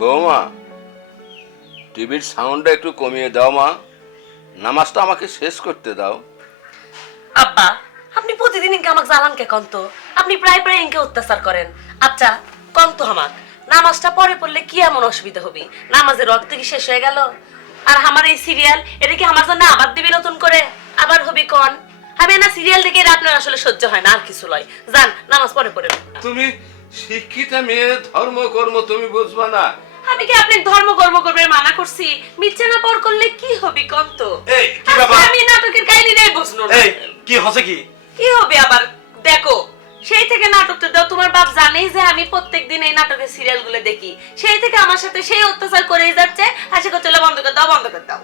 বৌমা, টিভির সাউন্ডটা একটু কমিয়ে দাও মা, নামাজটা আমাকে শেষ করতে দাও। আব্বা, আপনি প্রতিদিন ইনকে আমাকে জ্বালান কে কন্ত? আপনি প্রায় প্রায় ইনকে অত্যাচার করেন। আচ্ছা কন্ত আমাক, নামাজটা পরে পড়লে কি এমন অসুবিধা হবে? নামাজের রক্ত কি শেষ হয়ে গেল? আর আমার এই সিরিয়াল, এটা কি আমার জন্য আবার দিবি নতুন করে? আবার হবি কন? আমি না সিরিয়াল দেখে আপনার আসলে সহ্য হয় না, আর কিছু লয়। যান নামাজ পরে পড়ে। তুমি শিক্ষিতা মেয়ে, ধর্ম কর্ম তুমি বুঝবা না? আমি কি আপনি ধর্ম কর্ম করবে মানা করছি? মিথ্যা না পর করলে কি হবি কন্ত? এই কি ব্যাপার? আমি নাটকের কাহিনী নেই বুঝলো না। এই কি হচ্ছে কি? কি হবে আবার? দেখো, সেই থেকে নাটকটা দাও, তোমার বাপ জানেই যে আমি প্রত্যেকদিন এই নাটকের সিরিয়ালগুলো দেখি। সেই থেকে আমার সাথে সেই অত্যাচার করেই যাচ্ছে। হাসি করতে বন্ধ করে দাও, বন্ধ করে দাও।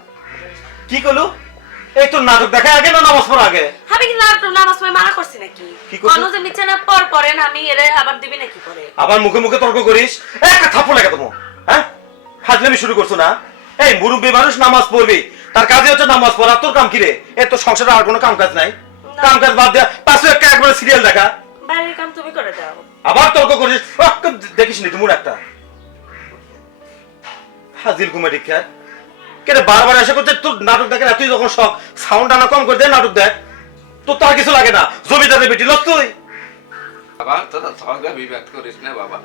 কি করলো? এই তো নাটক দেখা আগে না নামাজ পড়া আগে? আমি কি নাটক নামাজ পড়ে মানা করছি নাকি? কি করছো? কোনো যে মিথ্যা না পর পড়েন, আমি এর আবার দিবি নাকি পরে? আবার মুখে মুখে তর্ক করিস, একটা থাপ্পড় লাগে তোমার। হ্যাঁ, ফাজলামি শুরু করছো না? এই মুরব্বী মানুষ নামাজ পড়বি, তার কাজে হচ্ছে নামাজ পড়া। তোর কাম কি রে? এর তো সংসারে আর কোনো কাম কাজ নাই। কাম কাজ বাদ দেয়া পাশে একটা একবার সিরিয়াল দেখা। বাইরের কাম তুমি করে দাও। আবার তর্ক করিস, দেখিস নি তুমি একটা হাজির কুমারী খ্যার কেন বারবার এসে করতে? তোর নাটক দেখে না, তুই যখন সাউন্ড আনা কম করে দে, নাটক দেখ। তোর তো আর কিছু লাগে না, জমিদারের বেটি লস তুই। বাবা তোরা ঝগড়া বিবাদ করিস না বাবা।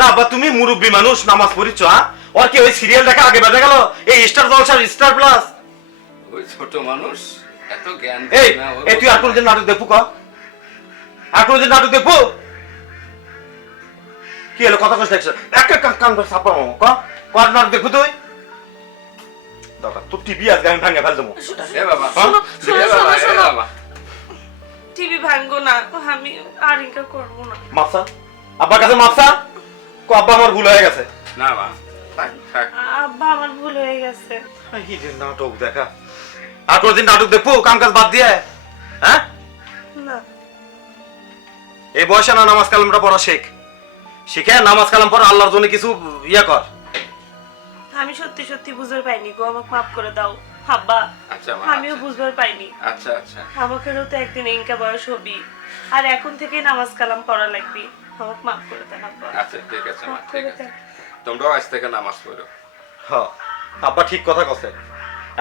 না বা তুমি মুরব্বী মানুষ, নামাজ পড়িছ। ওর কি ওই সিরিয়াল দেখা আগে বেঁধে গেল? এই স্টার জলসার স্টার প্লাস। ওই ছোট মানুষ, এত জ্ঞান এই না ওর। এই তুই আর কোনদিন নাটক দেখবো? ক আর কোনদিন নাটক দেখবো? কি হলো, কথা কষ্ট দেখছো? একটা কান করে চাপা ক কর নাটক দেখবো তুই? দাদা তোর টিভি আজকে আমি ভাঙে ফেল দেবো। এ বাবা, শোনো, শোনো, এ বাবা, শোনো, এ শোনো। বাবা। টিভি ভাঙবো না, আমি আর ইনকা করবো না। মাপসা আব্বার কাছে মাপসা কো, আব্বা আমার ভুল হয়ে গেছে। না মা, থাক থাক। আব্বা আমার ভুল হয়ে গেছে। এই যে নাটক দেখা, আর কোনদিন নাটক দেখবো কাম কাজ বাদ দিয়ে? হ্যাঁ, না এই বয়সে না নামাজ কালামটা পড়া শেখ, শিখে নামাজ কালাম পড়া, আল্লাহর জন্য কিছু ইয়া কর। আমি সত্যি সত্যি বুঝতে পাইনি গো, আমাকে মাফ করে দাও আব্বা। আচ্ছা মা, আমিও আচ্ছা। বুঝতে পাইনি। আচ্ছা আচ্ছা। আমাকেও তো একদিন ইনকা বয়স হবি, আর এখন থেকে নামাজ কালাম পড়া লাগবে। আমাকে মাফ করে দেন আব্বা। আচ্ছা ঠিক আছে মা, মাফ ঠিক করে আছে। দেন। তোমরাও আজ থেকে নামাজ পড়ো। হ্যাঁ, আব্বা ঠিক কথা কছে।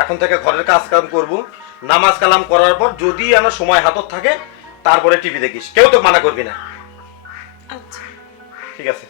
এখন থেকে ঘরের কাজ কাম করবো, নামাজ কালাম করার পর যদি আমার সময় হাতত থাকে তারপরে টিভি দেখিস, কেউ তো মানা করবি না। আচ্ছা ঠিক আছে।